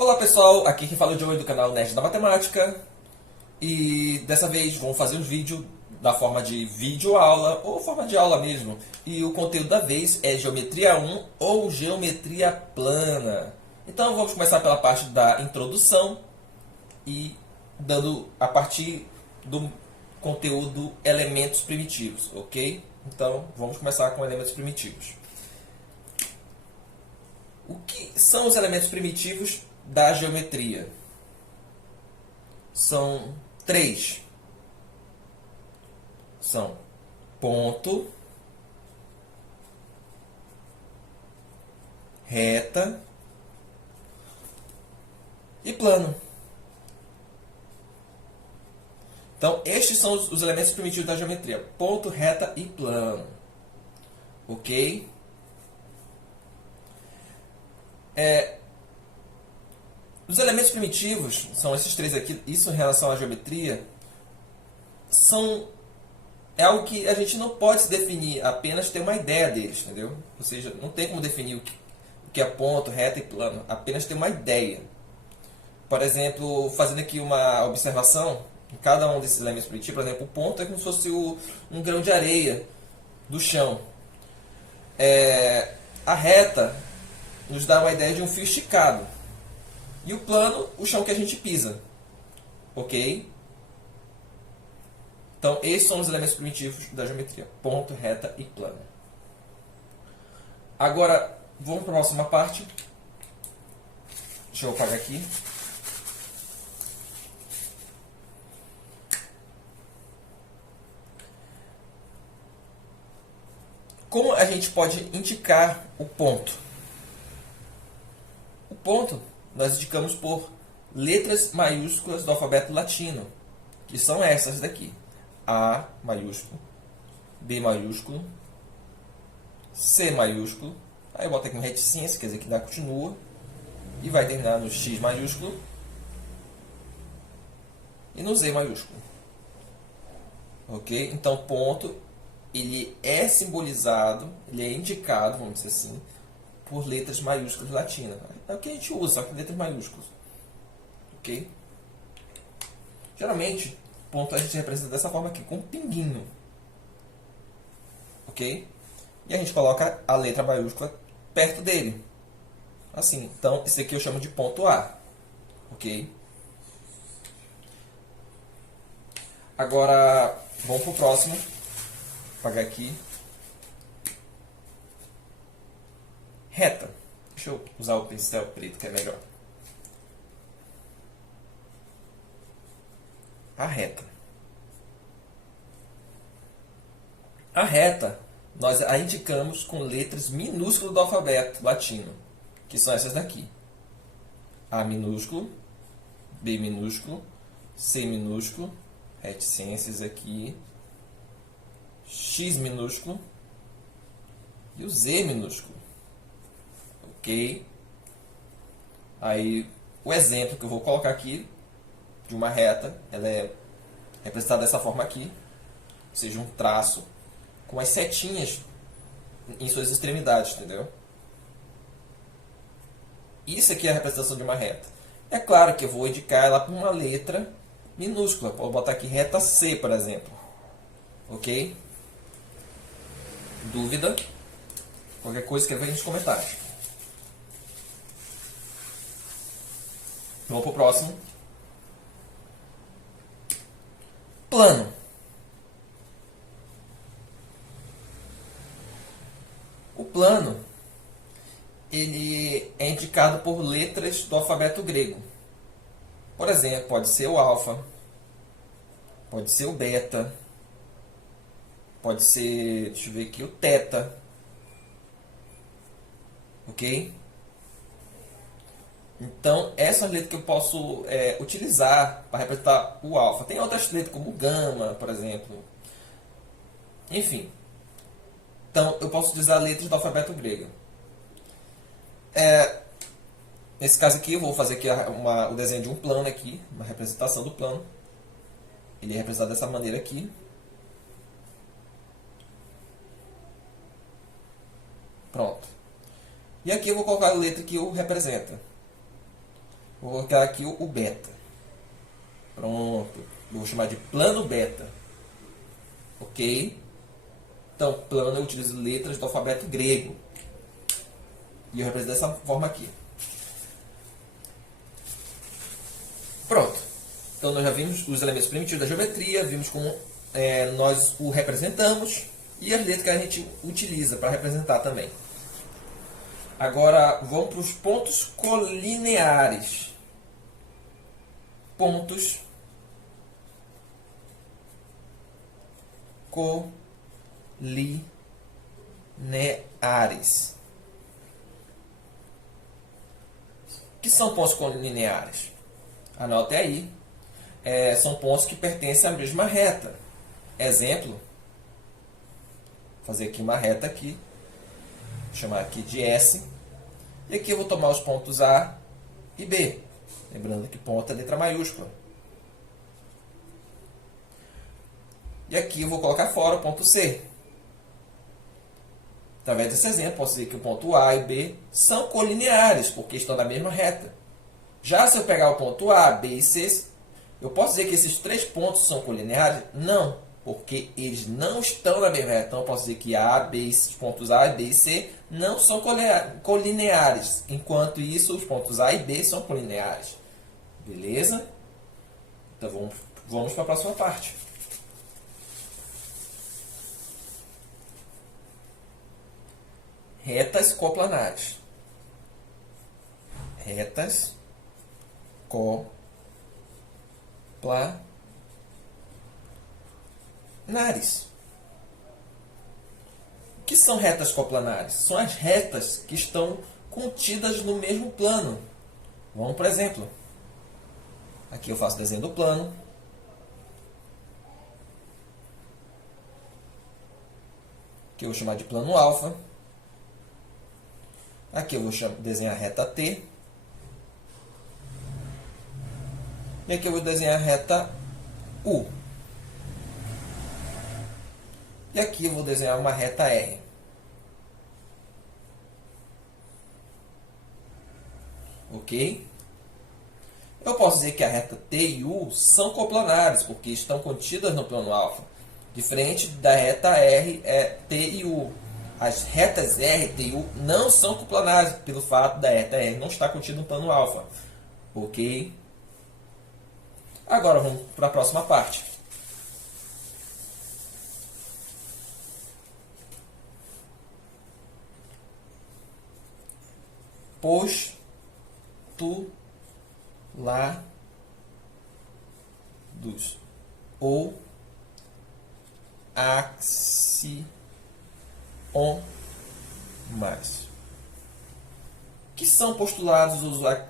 Olá pessoal, aqui quem fala é o Joey do canal Nerd da Matemática e dessa vez vamos fazer um vídeo da forma de vídeo aula ou forma de aula mesmo, e o conteúdo da vez é Geometria 1 ou Geometria Plana. Então vamos começar pela parte da introdução e dando a partir do conteúdo elementos primitivos, ok? Então vamos começar com elementos primitivos. O que são os elementos primitivos da geometria? São três. São ponto, reta e plano. Então, estes são os elementos primitivos da geometria. Ponto, reta e plano. Ok? Os elementos primitivos, são esses três aqui, isso em relação à geometria, é algo que a gente não pode se definir, apenas ter uma ideia deles, entendeu? Ou seja, não tem como definir o que é ponto, reta e plano, apenas ter uma ideia. Por exemplo, fazendo aqui uma observação, em cada um desses elementos primitivos, por exemplo, o ponto é como se fosse um grão de areia do chão. A reta nos dá uma ideia de um fio esticado. E o plano, o chão que a gente pisa. Ok? Então, esses são os elementos primitivos da geometria. Ponto, reta e plano. Agora, vamos para a próxima parte. Deixa eu apagar aqui. Como a gente pode indicar o ponto? O ponto nós indicamos por letras maiúsculas do alfabeto latino, que são essas daqui. A maiúsculo, B maiúsculo, C maiúsculo, aí eu boto aqui uma reticência, quer dizer que ainda continua, e vai terminar no X maiúsculo e no Z maiúsculo. Ok? Então, ponto, ele é simbolizado, ele é indicado, vamos dizer assim, por letras maiúsculas latinas. É o que a gente usa, só com letras maiúsculas. Ok? Geralmente, ponto a gente representa dessa forma aqui, com um pinguinho. Ok? E a gente coloca a letra maiúscula perto dele. Assim, então, esse aqui eu chamo de ponto A. Ok? Agora, vamos para o próximo. Vou apagar aqui. Reta. Deixa eu usar o pincel preto, que é melhor. A reta. A reta, nós a indicamos com letras minúsculas do alfabeto latino, que são essas daqui. A minúsculo, B minúsculo, C minúsculo, reticências aqui, X minúsculo e o Z minúsculo. Ok? Aí, o exemplo que eu vou colocar aqui de uma reta, ela é representada dessa forma aqui, ou seja, um traço com as setinhas em suas extremidades, entendeu? Isso aqui é a representação de uma reta. É claro que eu vou indicar ela com uma letra minúscula. Vou botar aqui reta C, por exemplo. Ok? Dúvida? Qualquer coisa, escreva aí nos comentários. Vamos para o próximo. Plano. O plano, ele é indicado por letras do alfabeto grego. Por exemplo, pode ser o alfa, pode ser o beta, pode ser, deixa eu ver aqui, o teta. Ok? Então, essa é a letra que eu posso utilizar para representar o alfa. Tem outras letras, como o gama, por exemplo. Enfim. Então, eu posso utilizar letras do alfabeto grego. Nesse caso aqui, eu vou fazer aqui o desenho de um plano aqui, uma representação do plano. Ele é representado dessa maneira aqui. Pronto. E aqui eu vou colocar a letra que o representa. Vou colocar aqui o beta. Pronto. Eu vou chamar de plano beta. Ok? Então, plano eu utilizo letras do alfabeto grego. E eu represento dessa forma aqui. Pronto. Então, nós já vimos os elementos primitivos da geometria, vimos como nós o representamos e as letras que a gente utiliza para representar também. Agora, vamos para os pontos colineares. Pontos colineares. O que são pontos colineares? Anote aí. São pontos que pertencem à mesma reta. Exemplo. Vou fazer aqui uma reta aqui. Vou chamar aqui de S. E aqui eu vou tomar os pontos A e B. Lembrando que ponto é letra maiúscula. E aqui eu vou colocar fora o ponto C. Através desse exemplo, posso dizer que o ponto A e B são colineares, porque estão na mesma reta. Já se eu pegar o ponto A, B e C, eu posso dizer que esses três pontos são colineares? Não, porque eles não estão na mesma reta. Então, eu posso dizer que os pontos A, B e C não são colineares. Enquanto isso, os pontos A e B são colineares. Beleza? Então, vamos para a próxima parte. Retas coplanares. Retas coplanares. O que são retas coplanares? São as retas que estão contidas no mesmo plano. Vamos por exemplo. Aqui eu faço o desenho do plano. Que eu vou chamar de plano alfa. Aqui eu vou desenhar a reta T. E aqui eu vou desenhar a reta U. E aqui eu vou desenhar uma reta R. Ok? Eu posso dizer que a reta T e U são coplanares, porque estão contidas no plano alfa. Diferente da reta R, T e U. As retas R, T e U não são coplanares, pelo fato da reta R não estar contida no plano alfa. Ok? Agora vamos para a próxima parte. Postulados ou axiomas. O que são postulados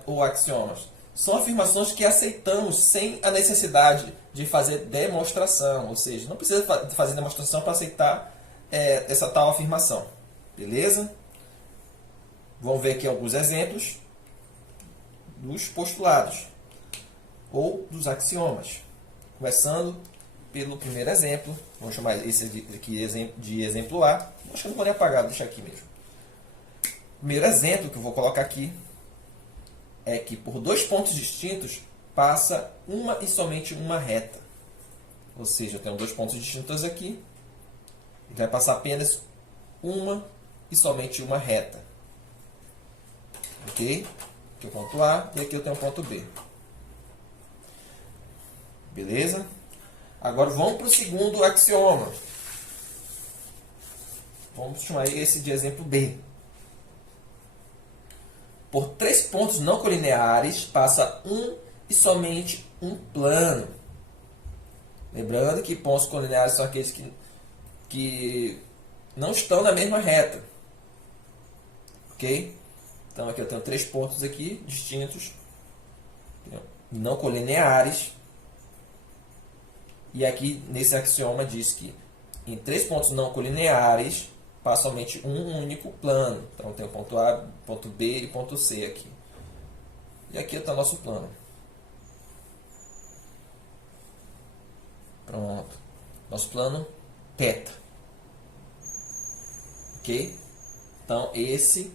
ou axiomas? São afirmações que aceitamos sem a necessidade de fazer demonstração. Ou seja, não precisa fazer demonstração para aceitar essa tal afirmação. Beleza? Vamos ver aqui alguns exemplos dos postulados ou dos axiomas. Começando pelo primeiro exemplo. Vamos chamar esse aqui de exemplo A. Acho que eu não vou nem apagar, deixa aqui mesmo. O primeiro exemplo que eu vou colocar aqui é que por dois pontos distintos passa uma e somente uma reta. Ou seja, eu tenho dois pontos distintos aqui. E vai passar apenas uma e somente uma reta. Ok? Aqui é o ponto A e aqui eu tenho o ponto B. Beleza? Agora vamos para o segundo axioma. Vamos chamar esse de exemplo B. Por três pontos não colineares passa um e somente um plano. Lembrando que pontos colineares são aqueles que não estão na mesma reta. Ok? Então aqui eu tenho três pontos aqui distintos, não colineares. E aqui nesse axioma diz que em três pontos não colineares passa somente um único plano. Então tem o ponto A, ponto B e ponto C aqui. E aqui está o nosso plano. Pronto. Nosso plano θ. Ok? Então esse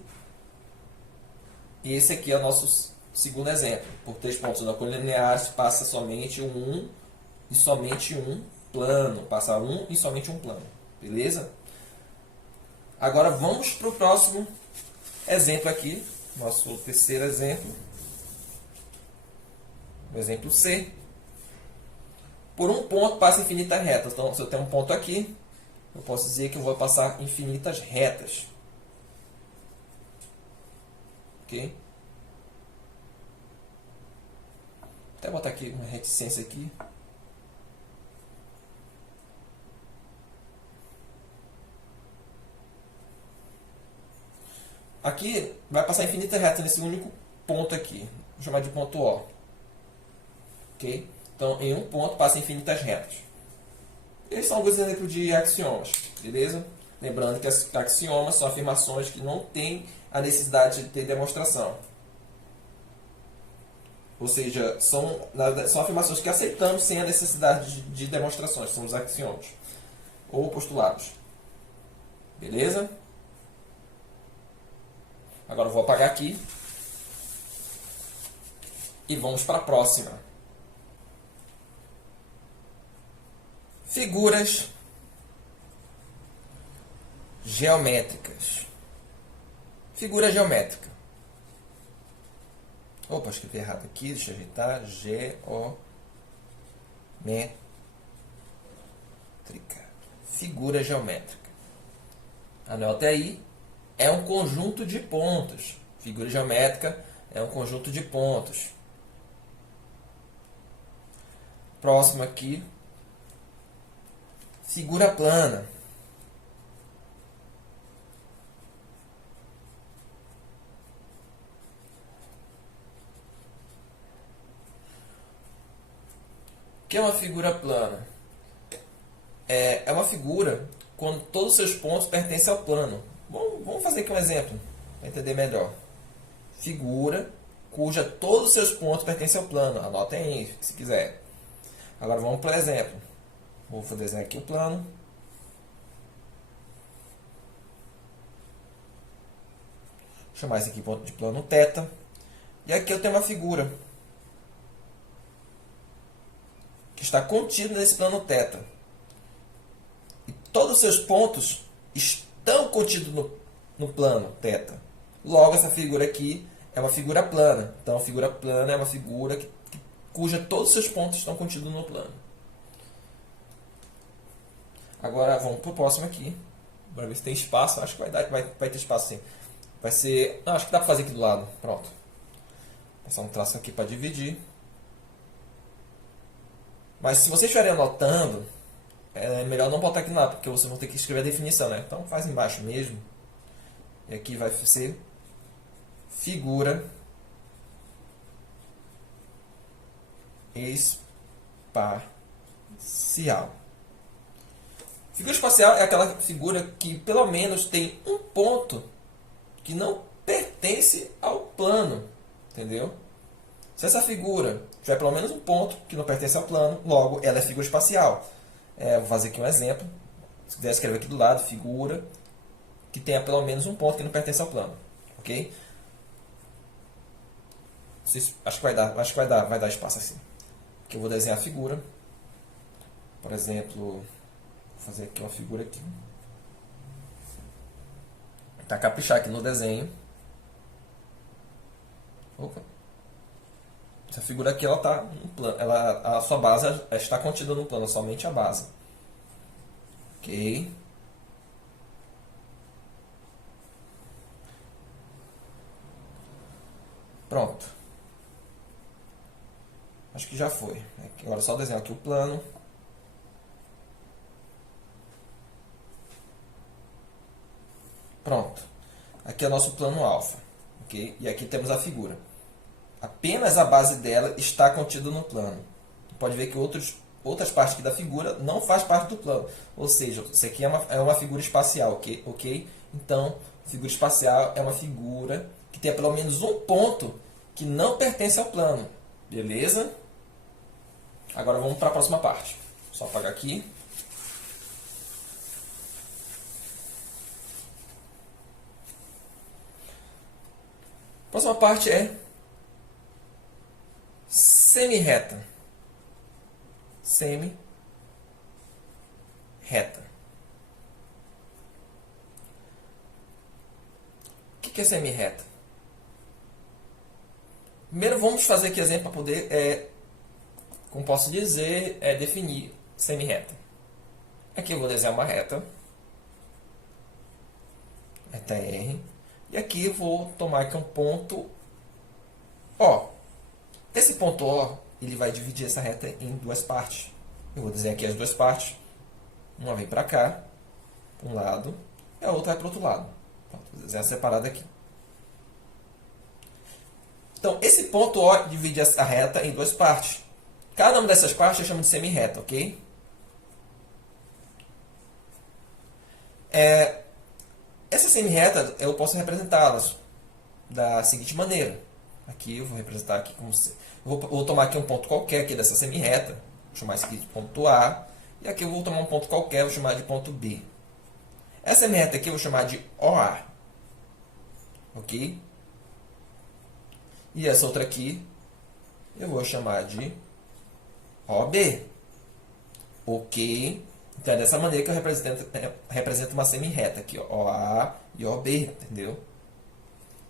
aqui é o nosso segundo exemplo, por 3 pontos na coluna linear passa somente um e somente um plano. Passa um e somente um plano. Beleza? Agora vamos para o próximo exemplo aqui. Nosso terceiro exemplo. O exemplo C. Por um ponto passa infinitas retas. Então, se eu tenho um ponto aqui, eu posso dizer que eu vou passar infinitas retas. Ok? Até botar aqui uma reticência aqui. Aqui vai passar infinitas retas nesse único ponto aqui. Vou chamar de ponto O. Ok? Então, em um ponto passa infinitas retas. Esses são alguns exemplos de axiomas. Beleza? Lembrando que axiomas são afirmações que não têm a necessidade de ter demonstração. Ou seja, são afirmações que aceitamos sem a necessidade de demonstrações. São os axiomas. Ou postulados. Beleza? Agora eu vou apagar aqui. E vamos para a próxima. Figuras geométricas. Figura geométrica. Opa, escrevi errado aqui. Deixa eu ajeitar. Geométrica. Figura geométrica. Anote aí. É um conjunto de pontos. Figura geométrica é um conjunto de pontos. Próximo aqui. Figura plana. O que é uma figura plana? É uma figura quando todos os seus pontos pertencem ao plano. Bom, vamos fazer aqui um exemplo para entender melhor. Figura cuja todos os seus pontos pertencem ao plano. Anotem aí, se quiser. Agora vamos para o exemplo. Vou desenhar aqui o plano. Vou chamar esse aqui de plano θ. E aqui eu tenho uma figura que está contida nesse plano θ. E todos os seus pontos estão contidos no plano θ. Logo, essa figura aqui é uma figura plana. Então, a figura plana é uma figura cuja todos os seus pontos estão contidos no plano. Agora, vamos para o próximo aqui. Para ver se tem espaço. Acho que vai ter espaço sim. Vai ser... Não, acho que dá para fazer aqui do lado. Pronto. Vou passar um traço aqui para dividir. Mas se vocês estiverem anotando, é melhor não botar aqui nada, porque vocês vão ter que escrever a definição, né? Então faz embaixo mesmo. E aqui vai ser figura espacial. Figura espacial é aquela figura que pelo menos tem um ponto que não pertence ao plano. Entendeu? Se essa figura tiver pelo menos um ponto que não pertence ao plano, logo ela é figura espacial. Vou fazer aqui um exemplo. Se quiser escrever aqui do lado, figura que tenha pelo menos um ponto que não pertence ao plano. Ok? Acho que vai dar espaço assim. Aqui eu vou desenhar a figura. Por exemplo, vou fazer aqui uma figura aqui. Tá, caprichar aqui no desenho. Opa. Essa figura aqui ela tá no plano, a sua base está contida no plano, somente a base. Ok. Pronto. Acho que já foi. Agora é só desenhar aqui o plano. Pronto. Aqui é o nosso plano alfa. Okay? E aqui temos a figura. Apenas a base dela está contida no plano. Pode ver que outras partes aqui da figura não faz parte do plano. Ou seja, isso aqui é uma figura espacial. Ok? Então, figura espacial é uma figura que tem pelo menos um ponto que não pertence ao plano. Beleza? Agora vamos para a próxima parte. Só apagar aqui. A próxima parte é Semi-reta. Semi-reta. O que é semi-reta? Primeiro vamos fazer aqui exemplo para poder, como posso dizer, definir semi-reta. Aqui eu vou desenhar uma reta. Reta R. E aqui eu vou tomar aqui um ponto O. Esse ponto O, ele vai dividir essa reta em duas partes. Eu vou desenhar aqui as duas partes. Uma vem para cá, para um lado, e a outra vai para o outro lado. Vou desenhar separado aqui. Então, esse ponto O divide a reta em duas partes. Cada uma dessas partes eu chamo de semi-reta, ok? Essa semi-reta eu posso representá-las da seguinte maneira. Aqui eu vou representar aqui como se... vou tomar aqui um ponto qualquer aqui dessa semi-reta. Vou chamar isso aqui de ponto A. E aqui eu vou tomar um ponto qualquer, vou chamar de ponto B. Essa semi-reta aqui eu vou chamar de OA. Ok? E essa outra aqui eu vou chamar de OB. Ok? Então é dessa maneira que eu represento uma semi-reta aqui, ó, OA e OB, entendeu?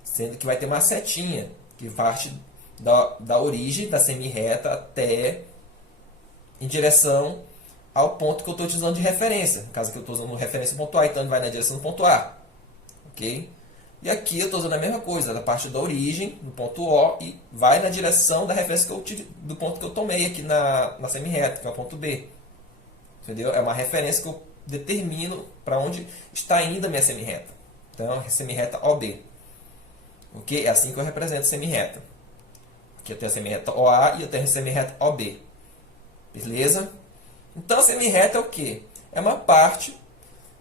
Sendo que vai ter uma setinha que parte da origem da semi-reta até em direção ao ponto que eu estou utilizando de referência. No caso aqui eu estou usando referência ponto A, então ele vai na direção do ponto A. Ok? E aqui eu estou usando a mesma coisa, da parte da origem, do ponto O, e vai na direção da referência do ponto que eu tomei aqui na semi-reta, que é o ponto B. Entendeu? É uma referência que eu determino para onde está indo a minha semi-reta. Então, semi-reta OB. Ok? É assim que eu represento semi-reta. Aqui eu tenho a semi-reta OA e eu tenho a semi-reta OB. Beleza? Então, a semi-reta é o quê? É uma parte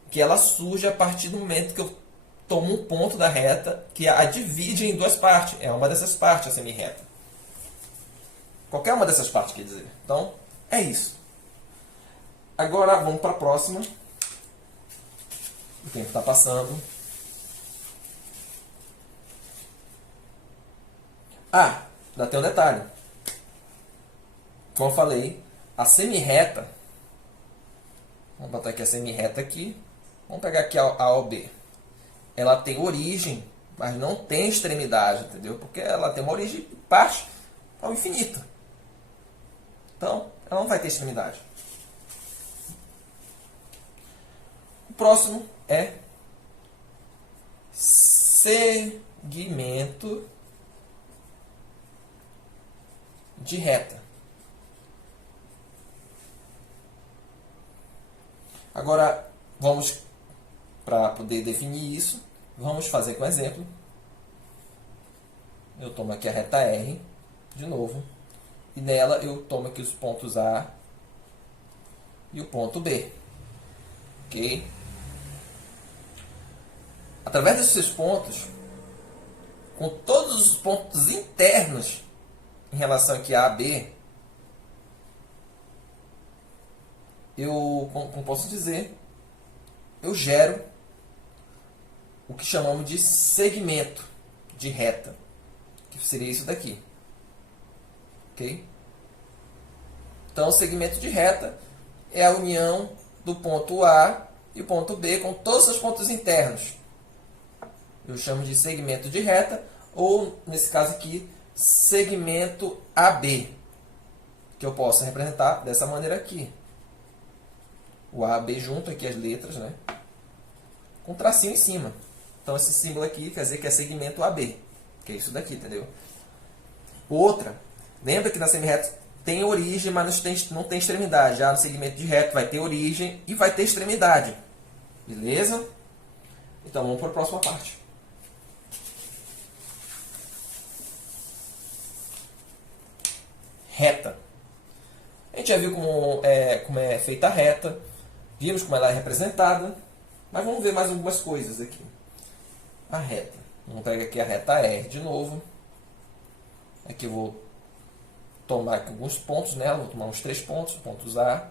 que ela surge a partir do momento que eu tomo um ponto da reta que a divide em duas partes. É uma dessas partes a semi-reta. Qualquer uma dessas partes, quer dizer. Então, é isso. Agora, vamos para a próxima. O tempo está passando. Ainda tem um detalhe. Como eu falei, a semi-reta, vamos botar aqui a semi-reta aqui, vamos pegar aqui a OB. Ela tem origem, mas não tem extremidade, entendeu? Porque ela tem uma origem que parte ao infinito. Então, ela não vai ter extremidade. O próximo é segmento de reta. Agora, vamos, para poder definir isso, vamos fazer com exemplo. Eu tomo aqui a reta R, de novo, e nela eu tomo aqui os pontos A e o ponto B. Ok? Através desses pontos, com todos os pontos internos em relação aqui a B, eu, como posso dizer, eu gero o que chamamos de segmento de reta, que seria isso daqui. Ok? Então, o segmento de reta é a união do ponto A e o ponto B com todos os pontos internos. Eu chamo de segmento de reta, ou, nesse caso aqui, segmento AB, que eu posso representar dessa maneira aqui. O A, B junto, aqui as letras, né? Com um tracinho em cima. Então, esse símbolo aqui quer dizer que é segmento AB, que é isso daqui, entendeu? Outra, lembra que na semi-reta tem origem, mas não tem extremidade. Já no segmento de reta vai ter origem e vai ter extremidade. Beleza? Então, vamos para a próxima parte. Reta. A gente já viu como é feita a reta, vimos como ela é representada, mas vamos ver mais algumas coisas aqui. A reta. Vamos pegar aqui a reta R de novo. Aqui eu vou tomar aqui alguns pontos nela, vou tomar uns 3 pontos, pontos A,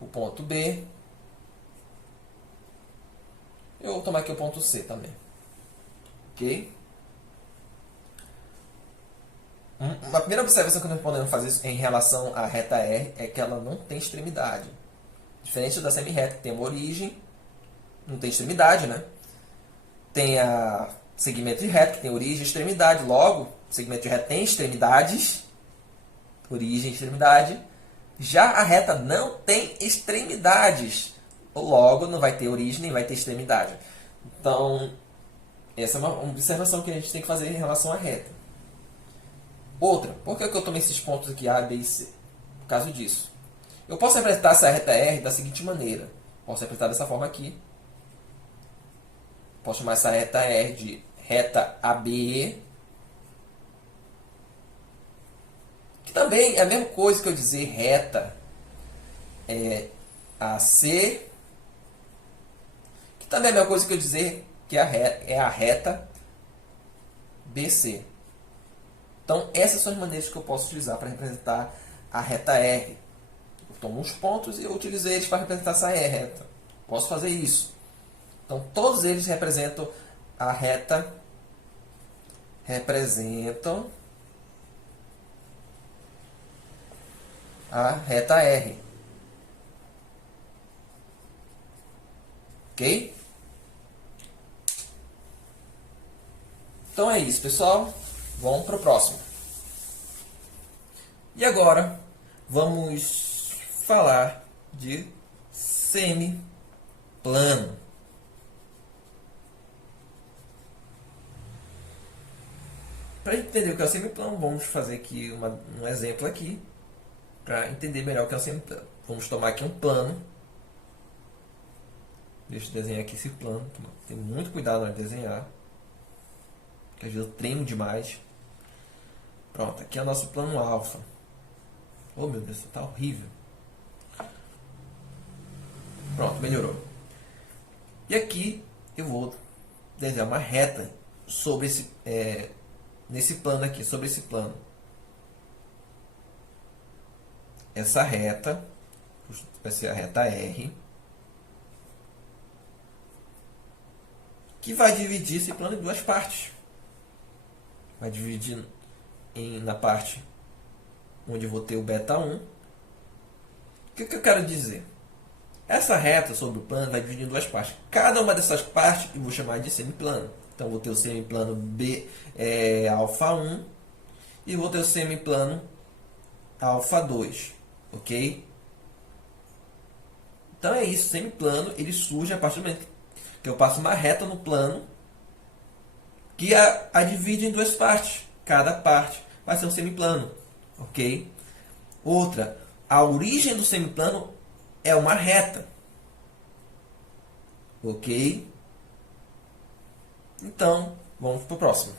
o ponto B. Eu vou tomar aqui o ponto C também. Ok? Uma primeira observação que nós podemos fazer em relação à reta R é que ela não tem extremidade. Diferente da semi-reta, que tem uma origem, não tem extremidade, né? Tem a segmento de reta, que tem origem e extremidade. Logo, segmento de reta tem extremidades, origem e extremidade. Já a reta não tem extremidades. Logo, não vai ter origem nem vai ter extremidade. Então, essa é uma observação que a gente tem que fazer em relação à reta. Outra, por que eu tomei esses pontos aqui A, B e C? Por causa disso. Eu posso representar essa reta R da seguinte maneira. Posso representar dessa forma aqui. Posso chamar essa reta R de reta AB. Que também é a mesma coisa que eu dizer reta AC. Que também é a mesma coisa que eu dizer que é a reta BC. Então, essas são as maneiras que eu posso utilizar para representar a reta R. Eu tomo uns pontos e eu utilizei eles para representar essa reta. Posso fazer isso. Então, todos eles representam a reta, R. Ok? Então é isso, pessoal. Vamos para o próximo. E agora, vamos falar de semiplano. Para entender o que é o semiplano, vamos fazer aqui um exemplo aqui, para entender melhor o que é o semiplano. Vamos tomar aqui um plano. Deixa eu desenhar aqui esse plano. Tem muito cuidado na hora de desenhar, porque às vezes eu tremo demais. Pronto, aqui é o nosso plano alfa. Oh meu Deus, isso está horrível. Pronto, melhorou. E aqui eu vou desenhar uma reta sobre nesse plano aqui, sobre esse plano. Essa reta vai ser a reta R, que vai dividir esse plano em duas partes. Vai dividir na parte onde eu vou ter o beta 1. O que eu quero dizer? Essa reta sobre o plano vai dividir em duas partes. Cada uma dessas partes eu vou chamar de semiplano. Então, vou ter o semiplano B alfa 1 e vou ter o semiplano alfa 2. Ok? Então, é isso. Semiplano ele surge a partir do momento que eu passo uma reta no plano que a divide em duas partes. Cada parte vai ser um semiplano. Ok? Outra, a origem do semiplano é uma reta. Ok? Então, vamos para o próximo.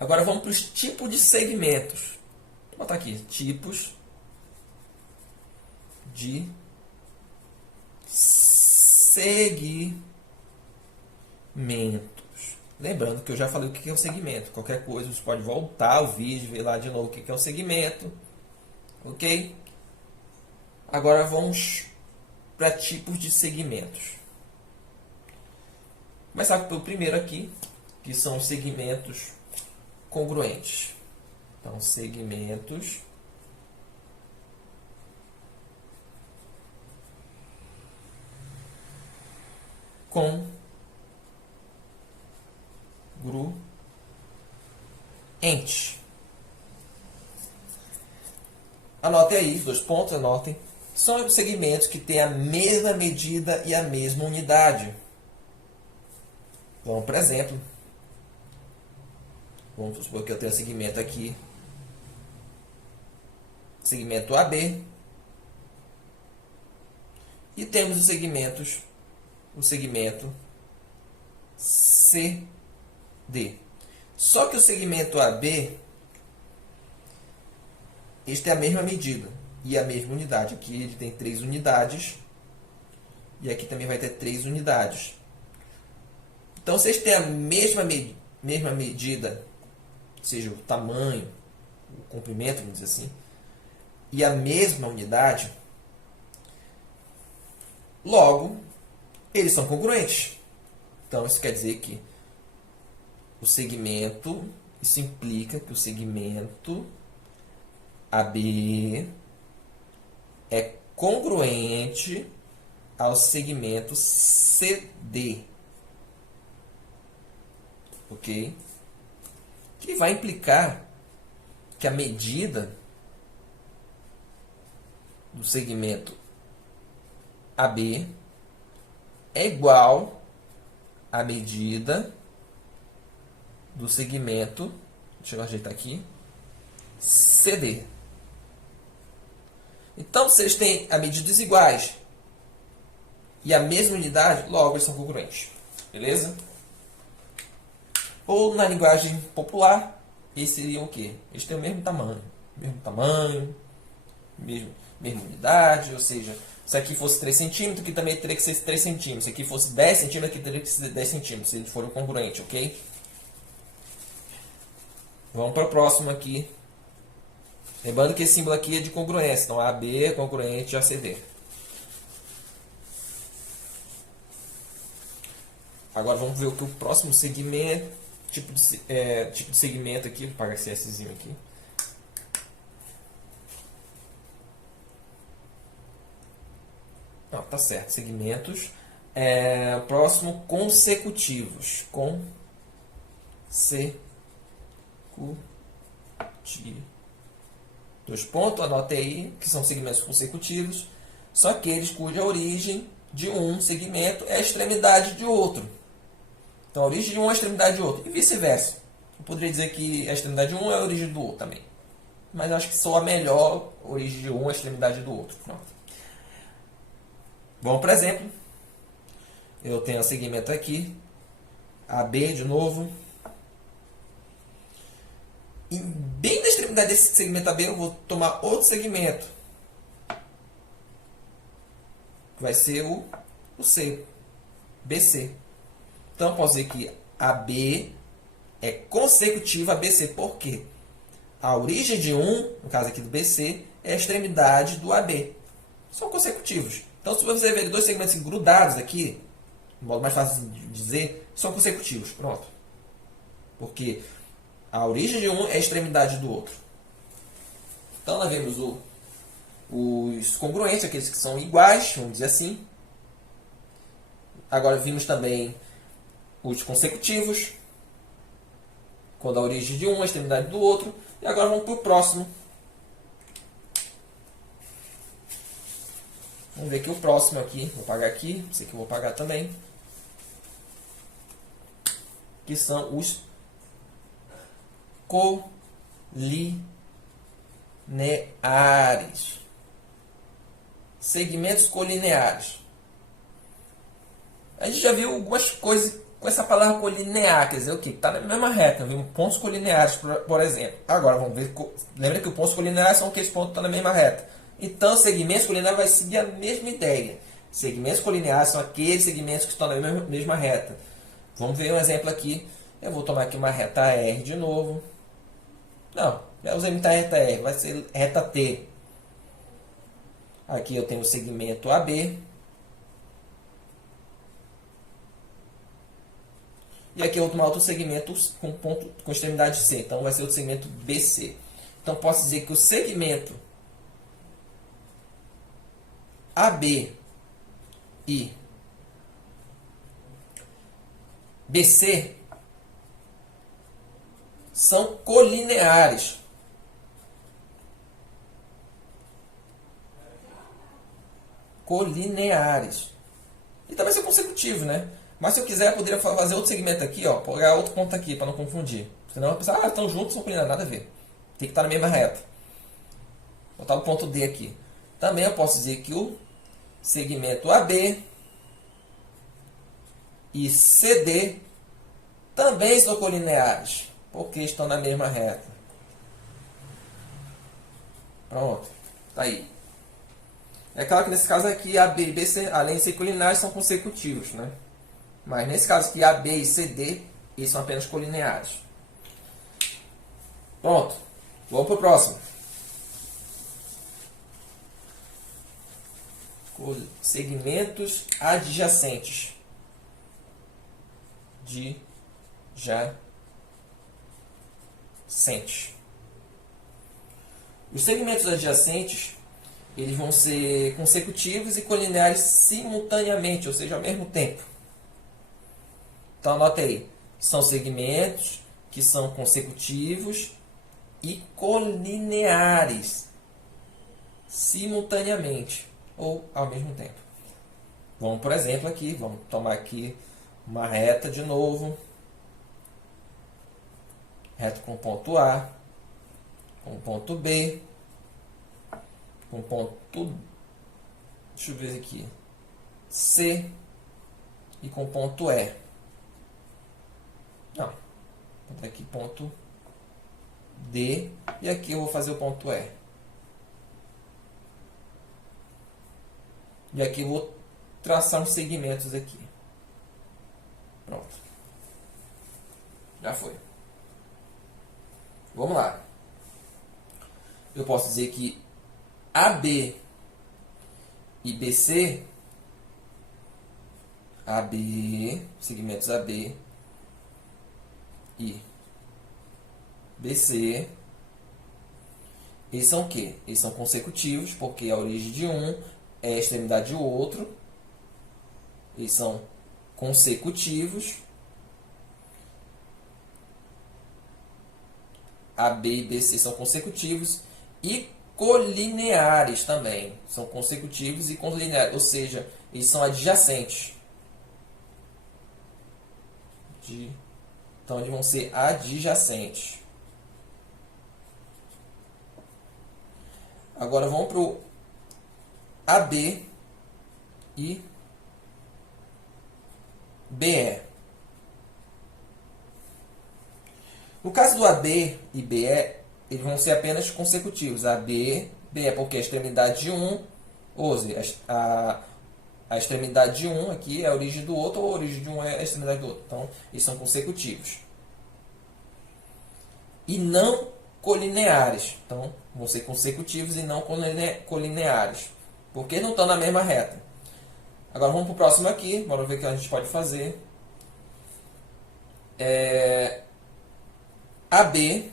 Agora vamos para os tipos de segmentos. Vou botar aqui, tipos de segmentos. Lembrando que eu já falei o que é um segmento. Qualquer coisa, você pode voltar ao vídeo, ver lá de novo o que é um segmento. Ok? Agora vamos para tipos de segmentos. Vou começar pelo primeiro aqui, que são os segmentos congruentes. Então, segmentos congruentes. Anotem aí, 2 pontos, anotem. São segmentos que têm a mesma medida e a mesma unidade. Vamos, por exemplo, vamos supor que eu tenho um segmento aqui, segmento AB, e temos os segmentos, o segmento CD. Só que o segmento AB, este tem a mesma medida e a mesma unidade. Aqui ele tem 3 unidades e aqui também vai ter 3 unidades. Então, se eles têm a mesma medida, seja o tamanho, o comprimento, vamos dizer assim, e a mesma unidade, logo, eles são congruentes. Então, isso quer dizer que o segmento, isso implica que o segmento AB é congruente ao segmento CD. Ok? Que vai implicar que a medida do segmento AB é igual à medida do segmento, deixa eu ajeitar aqui, CD. Então, se eles têm a medidas iguais e a mesma unidade, logo eles são congruentes. Beleza? Ou na linguagem popular, eles seriam o quê? Eles têm o mesmo tamanho. Mesma unidade, ou seja, se aqui fosse 3 centímetros, aqui também teria que ser 3 centímetros. Se aqui fosse 10 centímetros, aqui teria que ser 10 centímetros, se eles forem congruentes, ok? Vamos para o próximo aqui. Lembrando que esse símbolo aqui é de congruência, então AB é congruente a CD. Agora vamos ver o que o próximo segmento, tipo de segmento aqui, vou apagar esse Szinho aqui. Não, tá certo, segmentos. Próximo, consecutivos. Consecutivos. 2 pontos, anote aí, que são segmentos consecutivos. São aqueles cuja origem de um segmento é a extremidade de outro. Então, a origem de um é a extremidade de outro. E vice-versa. Eu poderia dizer que a extremidade de um é a origem do outro também. Mas acho que soa melhor a origem de um é a extremidade do outro. Pronto. Vamos para exemplo. Eu tenho o segmento aqui. AB de novo. E bem na extremidade desse segmento AB eu vou tomar outro segmento. Que vai ser o C. BC. Então, eu posso dizer que AB é consecutiva a BC. Por quê? A origem de um, no caso aqui do BC, é a extremidade do AB. São consecutivos. Então, se você ver 2 segmentos grudados aqui, de modo mais fácil de dizer, são consecutivos. Pronto. Porque a origem de um é a extremidade do outro. Então, nós vemos os congruentes, aqueles que são iguais, vamos dizer assim. Agora, vimos também os consecutivos, quando a origem de um é a extremidade do outro. E agora vamos para o próximo. Vamos ver aqui o próximo aqui. Vou apagar aqui. Esse aqui eu vou apagar também. Que são os colineares. Segmentos colineares. A gente já viu algumas coisas com essa palavra colinear, quer dizer o quê? Está na mesma reta. Vimos pontos colineares, por exemplo. Agora vamos ver. Lembra que os pontos colineares são aqueles pontos que estão na mesma reta. Então, segmentos colineares vai seguir a mesma ideia. Segmentos colineares são aqueles segmentos que estão na mesma reta. Vamos ver um exemplo aqui. Eu vou tomar aqui uma reta R de novo. Não, já usei muita reta R, vai ser reta T. Aqui eu tenho o segmento AB. E aqui eu vou tomar outro segmento com extremidade C. Então vai ser o segmento BC. Então posso dizer que o segmento AB e BC são colineares. Colineares. E também são consecutivos, né? Mas se eu quiser, eu poderia fazer outro segmento aqui, ó, pegar outro ponto aqui, para não confundir. Senão eu pensar, estão juntos, são colineares, nada a ver. Tem que estar na mesma reta. Vou botar o ponto D aqui. Também eu posso dizer que o segmento AB e CD também são colineares, porque estão na mesma reta. Pronto, tá aí. É claro que nesse caso aqui, AB e BC, além de ser colineares, são consecutivos, né? Mas nesse caso aqui, AB e CD, eles são apenas colineares. Pronto, vamos para o próximo. Segmentos adjacentes. adjacentes. Os segmentos adjacentes eles vão ser consecutivos e colineares simultaneamente, ou seja, ao mesmo tempo. Então, anota aí. São segmentos que são consecutivos e colineares simultaneamente, ou ao mesmo tempo. Vamos, por exemplo, aqui. Vamos tomar aqui uma reta de novo. Reta com ponto A, com ponto B, com ponto, deixa eu ver aqui, C e com ponto E. Não, vou botar aqui ponto D e aqui eu vou fazer o ponto E. E aqui eu vou traçar uns segmentos aqui. Pronto. Já foi. Vamos lá. Eu posso dizer que AB e BC, segmentos AB e BC, eles são o quê? Eles são consecutivos, porque a origem de um é a extremidade do outro. Eles são consecutivos. AB e BC são consecutivos e colineares também. São consecutivos e colineares, ou seja, eles são adjacentes. Então, eles vão ser adjacentes. Agora, vamos para o AB e BE. No caso do AB e BE, eles vão ser apenas consecutivos. AB, BE, porque a extremidade de um, ou seja, a extremidade de um aqui é a origem do outro, ou a origem de um é a extremidade do outro. Então, eles são consecutivos. E não colineares. Então, vão ser consecutivos e não colineares. Porque não estão na mesma reta. Agora, vamos para o próximo aqui. Bora ver o que a gente pode fazer. AB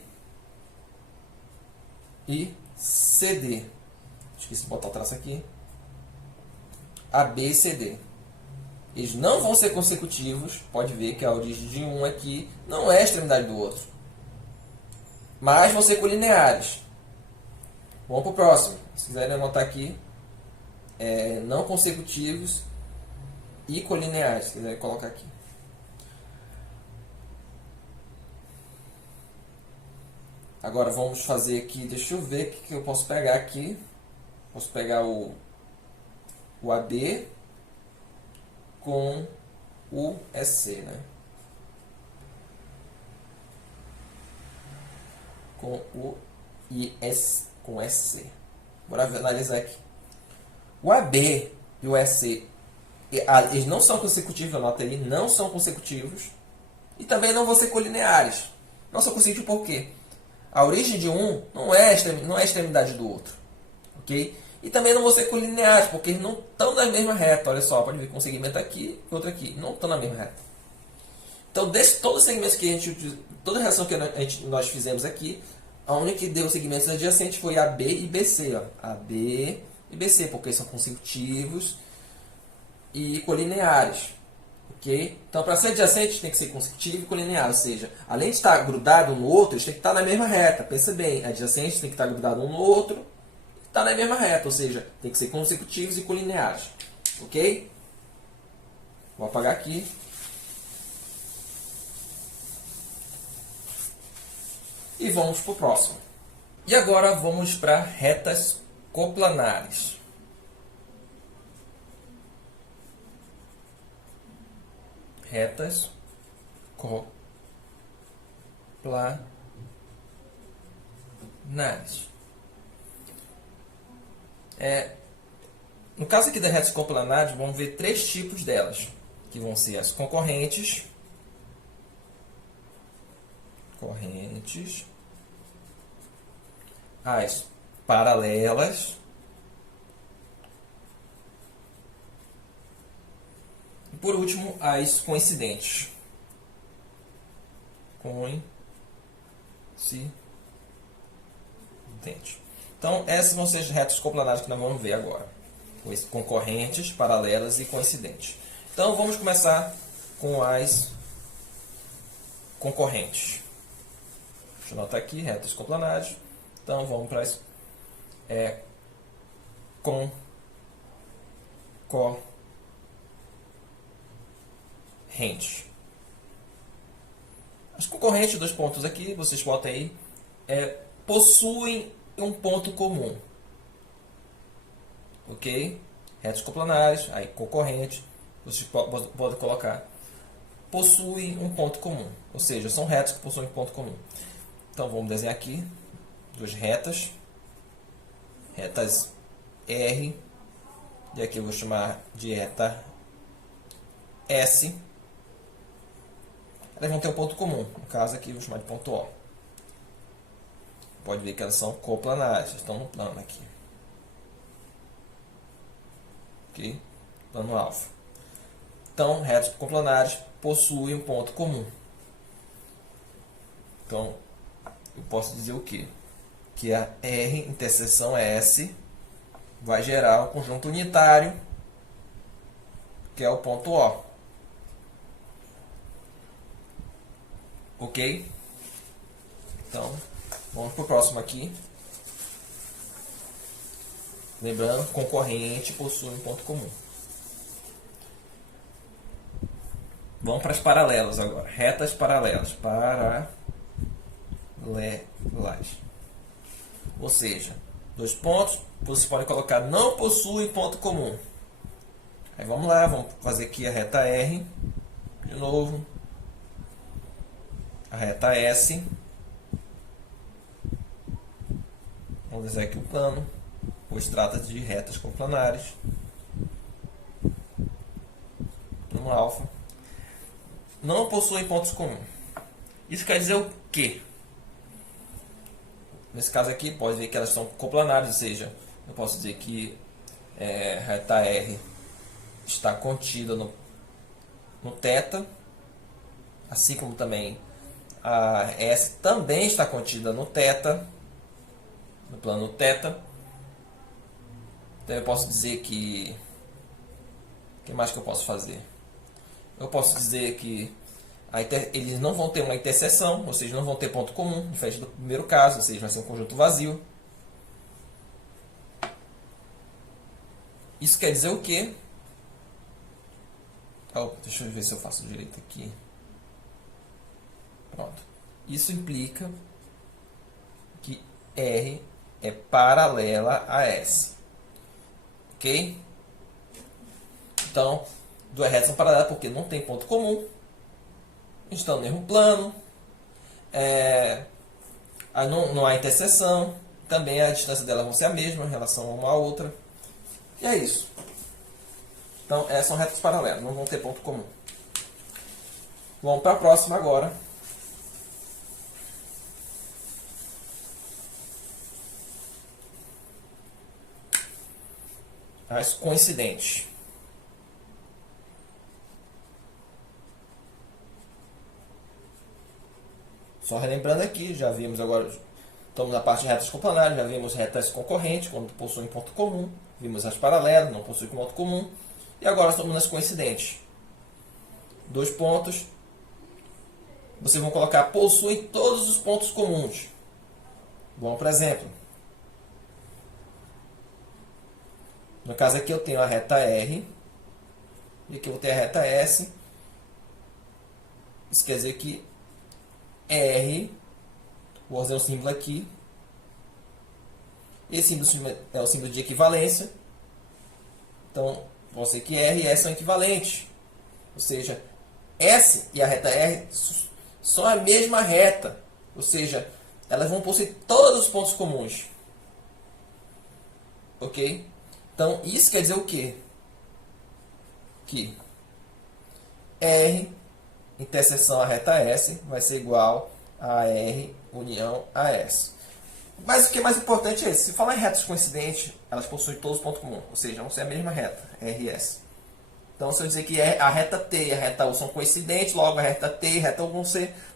e CD. Esqueci de botar o traço aqui. AB e CD. Eles não vão ser consecutivos. Pode ver que a origem de um aqui não é a extremidade do outro. Mas vão ser colineares. Vamos para o próximo. Se quiserem anotar aqui. Não consecutivos e colineares. Se quiserem colocar aqui. Agora vamos fazer aqui, deixa eu ver o que eu posso pegar aqui. Posso pegar o AD com o EC, né? Com o IS, com EC. Bora analisar aqui. O AB e o EC, eles não são consecutivos, anota aí, não são consecutivos. E também não vão ser colineares. Não são consecutivos por quê? A origem de um não é a extremidade do outro. Ok? E também não vão ser colineares, porque eles não estão na mesma reta. Olha só, pode ver que um segmento aqui e outro aqui. Não estão na mesma reta. Então, todos os segmentos que toda a reação que nós fizemos aqui, a única que deu segmentos adjacentes foi AB e BC. Ó. AB e BC, porque são consecutivos e colineares. Okay? Então, para ser adjacente, tem que ser consecutivo e colinear. Ou seja, além de estar grudado um no outro, eles têm que estar na mesma reta. Pensa bem, adjacentes tem que estar grudado um no outro e estar na mesma reta. Ou seja, tem que ser consecutivos e colineares. Ok? Vou apagar aqui. E vamos para o próximo. E agora vamos para retas coplanares. Retas coplanares. No caso aqui das retas coplanares, vamos ver três tipos delas, que vão ser as concorrentes, as paralelas e, por último, as coincidentes. coincidente. Então, essas vão ser as retas coplanares que nós vamos ver agora. Concorrentes, paralelas e coincidentes. Então, vamos começar com as concorrentes. Deixa eu anotar aqui, retas coplanares. Então, vamos para as concorrentes. As concorrentes, 2 pontos aqui, vocês botam aí, possuem um ponto comum. Ok? Retas coplanares, aí concorrentes, vocês podem colocar possuem um ponto comum. Ou seja, são retas que possuem um ponto comum. Então vamos desenhar aqui 2 retas. Retas R. E aqui eu vou chamar de reta S. Elas vão ter um ponto comum. No caso aqui eu vou chamar de ponto O. Pode ver que elas são coplanares. Estão no plano aqui. Ok? Plano alfa. Então, retas coplanares possuem um ponto comum. Então, eu posso dizer o quê? Que a R interseção S vai gerar um conjunto unitário, que é o ponto O. Ok? Então, vamos para o próximo aqui. Lembrando, concorrente possui um ponto comum. Vamos para as paralelas agora. Retas paralelas. Paralelas. Ou seja, 2 pontos, vocês podem colocar não possui ponto comum. Aí vamos lá, vamos fazer aqui a reta R. De novo. A reta S. Vamos desenhar aqui o plano, pois trata-se de retas coplanares. Plano alfa. Não possuem pontos comuns. Isso quer dizer o quê? Nesse caso aqui, pode ver que elas são coplanares, ou seja, eu posso dizer que a reta R está contida no θ, assim como também a S também está contida no θ, no plano θ. Então eu posso dizer que... O que mais que eu posso fazer? Eu posso dizer que eles não vão ter uma interseção, ou seja, não vão ter ponto comum, diferente do primeiro caso, ou seja, vai ser um conjunto vazio. Isso quer dizer o quê? Deixa eu ver se eu faço direito aqui. Pronto. Isso implica que R é paralela a S. Ok? Então, 2 retas são paralelas porque não tem ponto comum. Estão no mesmo plano. Não há interseção. Também a distância delas vão ser a mesma em relação a uma à outra. E é isso. Então, essas são retas paralelas, não vão ter ponto comum. Vamos para a próxima agora. As coincidentes. Só relembrando aqui, já vimos agora, estamos na parte de retas coplanares, já vimos retas concorrentes, quando possuem ponto comum, vimos as paralelas, não possuem ponto comum, e agora estamos nas coincidentes. 2 pontos, vocês vão colocar possuem todos os pontos comuns. Vamos para exemplo. No caso aqui eu tenho a reta R, e aqui eu vou ter a reta S. Isso quer dizer que R, vou fazer um símbolo aqui. Esse símbolo é o símbolo de equivalência. Então, vou dizer que R e S são equivalentes. Ou seja, S e a reta R são a mesma reta. Ou seja, elas vão possuir todos os pontos comuns. Ok? Então, isso quer dizer o quê? Que R interseção a reta S vai ser igual a R união a S. Mas o que é mais importante é isso. Se falar em retas coincidentes, elas possuem todos os pontos comuns. Ou seja, vão ser a mesma reta, R e S. Então, se eu dizer que a reta T e a reta U são coincidentes, logo a reta T e a reta U vão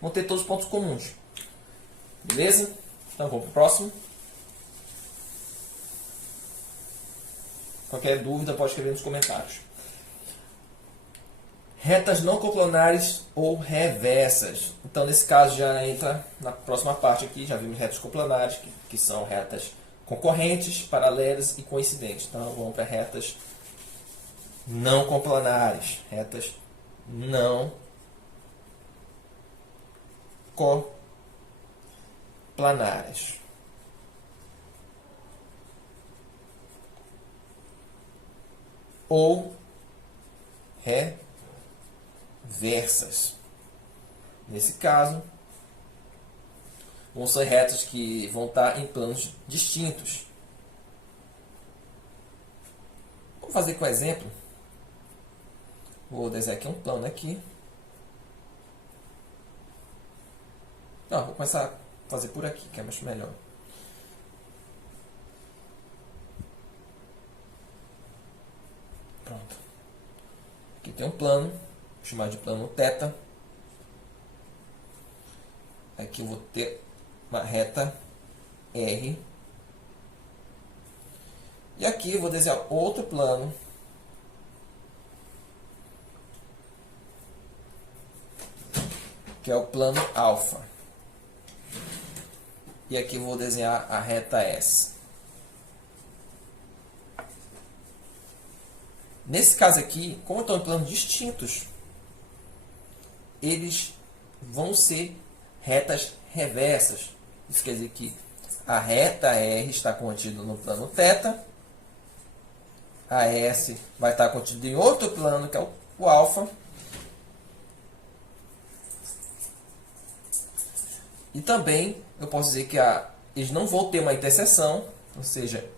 ter todos os pontos comuns. Beleza? Então, vamos para o próximo. Qualquer dúvida pode escrever nos comentários. Retas não coplanares ou reversas. Então, nesse caso, já entra na próxima parte aqui. Já vimos retas coplanares, que são retas concorrentes, paralelas e coincidentes. Então, vamos para retas não coplanares. Retas não coplanares. Ou reversas. Nesse caso, vão ser retas que vão estar em planos distintos. Vamos fazer com exemplo. Vou desenhar aqui um plano aqui. Não, vou começar a fazer por aqui, que é mais melhor. Pronto. Aqui tem um plano, vou chamar de plano θ. Aqui eu vou ter uma reta R. E aqui eu vou desenhar outro plano, que é o plano alfa. E aqui eu vou desenhar a reta S. Nesse caso aqui, como estão em planos distintos, eles vão ser retas reversas. Isso quer dizer que a reta R está contida no plano θ, a S vai estar contida em outro plano, que é o alfa, e também eu posso dizer que eles não vão ter uma interseção, ou seja,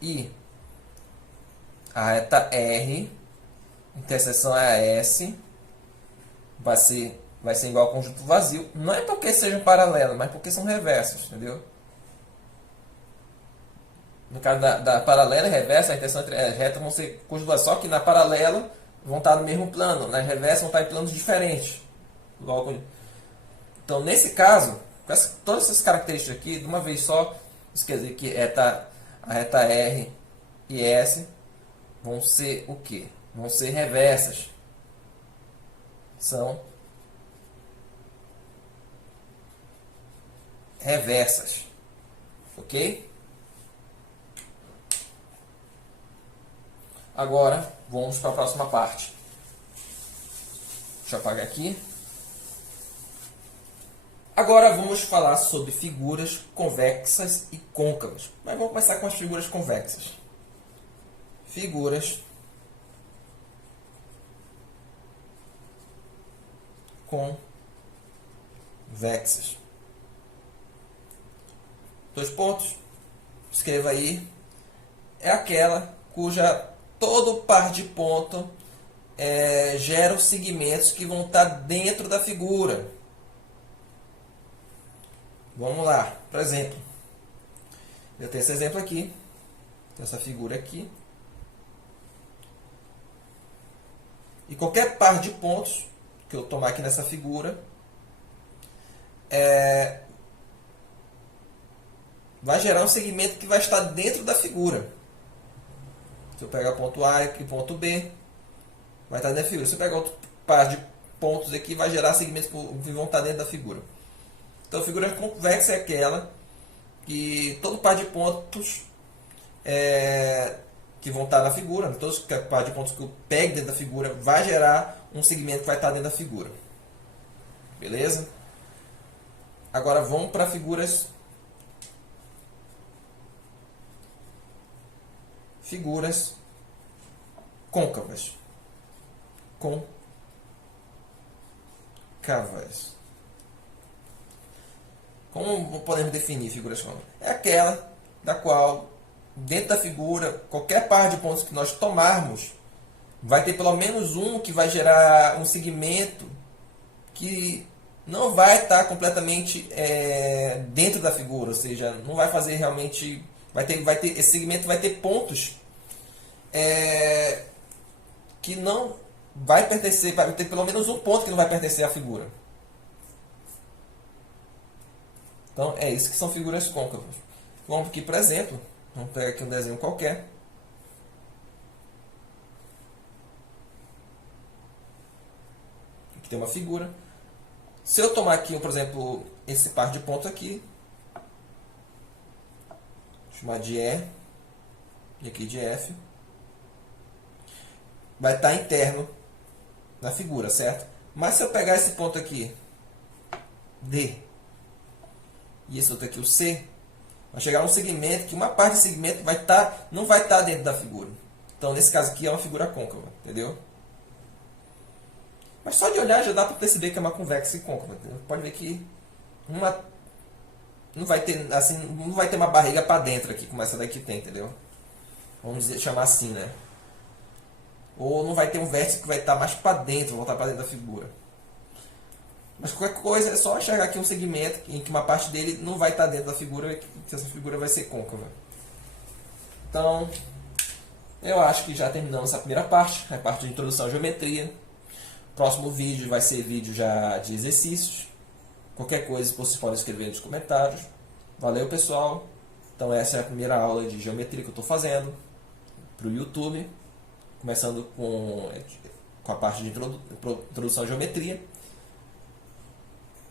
a reta R, interseção é a S, vai ser igual ao conjunto vazio. Não é porque sejam paralelas, mas porque são reversas, entendeu? No caso da paralela e reversa, a interseção entre as retas vão ser conjunto vazio. Só que na paralela vão estar no mesmo plano, nas reversas vão estar em planos diferentes. Então, nesse caso, com todas essas características aqui, de uma vez só, isso quer dizer que a reta R e S vão ser o quê? Vão ser reversas. São reversas. Ok? Agora, vamos para a próxima parte. Deixa eu apagar aqui. Agora vamos falar sobre figuras convexas e côncavas. Mas vamos começar com as figuras convexas. Figuras convexas. 2 pontos. Escreva aí. É aquela cuja todo par de ponto gera os segmentos que vão estar dentro da figura. Vamos lá. Por exemplo, eu tenho esse exemplo aqui. Essa figura aqui. E qualquer par de pontos que eu tomar aqui nessa figura vai gerar um segmento que vai estar dentro da figura. Se eu pegar ponto A e ponto B, vai estar dentro da figura. Se eu pegar outro par de pontos aqui, vai gerar segmentos que vão estar dentro da figura. Então, a figura convexa é aquela que todo par de pontos que vão estar na figura, todos os par de pontos que eu pego dentro da figura, vai gerar um segmento que vai estar dentro da figura. Beleza? Agora vamos para figuras côncavas. Côncavas. Como podemos definir figuras côncavas? É aquela da qual, dentro da figura, qualquer par de pontos que nós tomarmos, vai ter pelo menos um que vai gerar um segmento que não vai estar completamente dentro da figura, ou seja, não vai fazer realmente... esse segmento vai ter pontos que não vai pertencer, vai ter pelo menos um ponto que não vai pertencer à figura. Então é isso que são figuras côncavas. Vamos aqui, por exemplo, vamos pegar aqui um desenho qualquer. Aqui tem uma figura. Se eu tomar aqui, por exemplo, esse par de pontos aqui, chamar de E, e aqui de F, vai estar interno na figura, certo? Mas se eu pegar esse ponto aqui, D, e esse outro aqui, o C, vai chegar um segmento que uma parte desse segmento não vai estar dentro da figura. Então, nesse caso aqui, é uma figura côncava, entendeu? Mas só de olhar já dá para perceber que é uma convexa e côncava. Entendeu? Pode ver que não vai ter assim, não vai ter uma barriga para dentro aqui, como essa daqui tem, entendeu? Vamos chamar assim, né? Ou não vai ter um vértice que vai estar mais para dentro, voltar para dentro da figura. Mas qualquer coisa é só enxergar aqui um segmento em que uma parte dele não vai estar dentro da figura e que essa figura vai ser côncava. Então, eu acho que já terminamos essa primeira parte, a parte de introdução à geometria. Próximo vídeo vai ser vídeo já de exercícios. Qualquer coisa vocês podem escrever nos comentários. Valeu, pessoal. Então essa é a primeira aula de geometria que eu estou fazendo para o YouTube. Começando com a parte de introdução à geometria.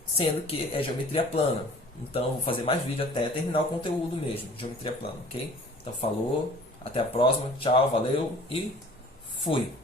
Sendo que é geometria plana. Então vou fazer mais vídeo até terminar o conteúdo mesmo, geometria plana, ok? Então falou, até a próxima, tchau, valeu e fui!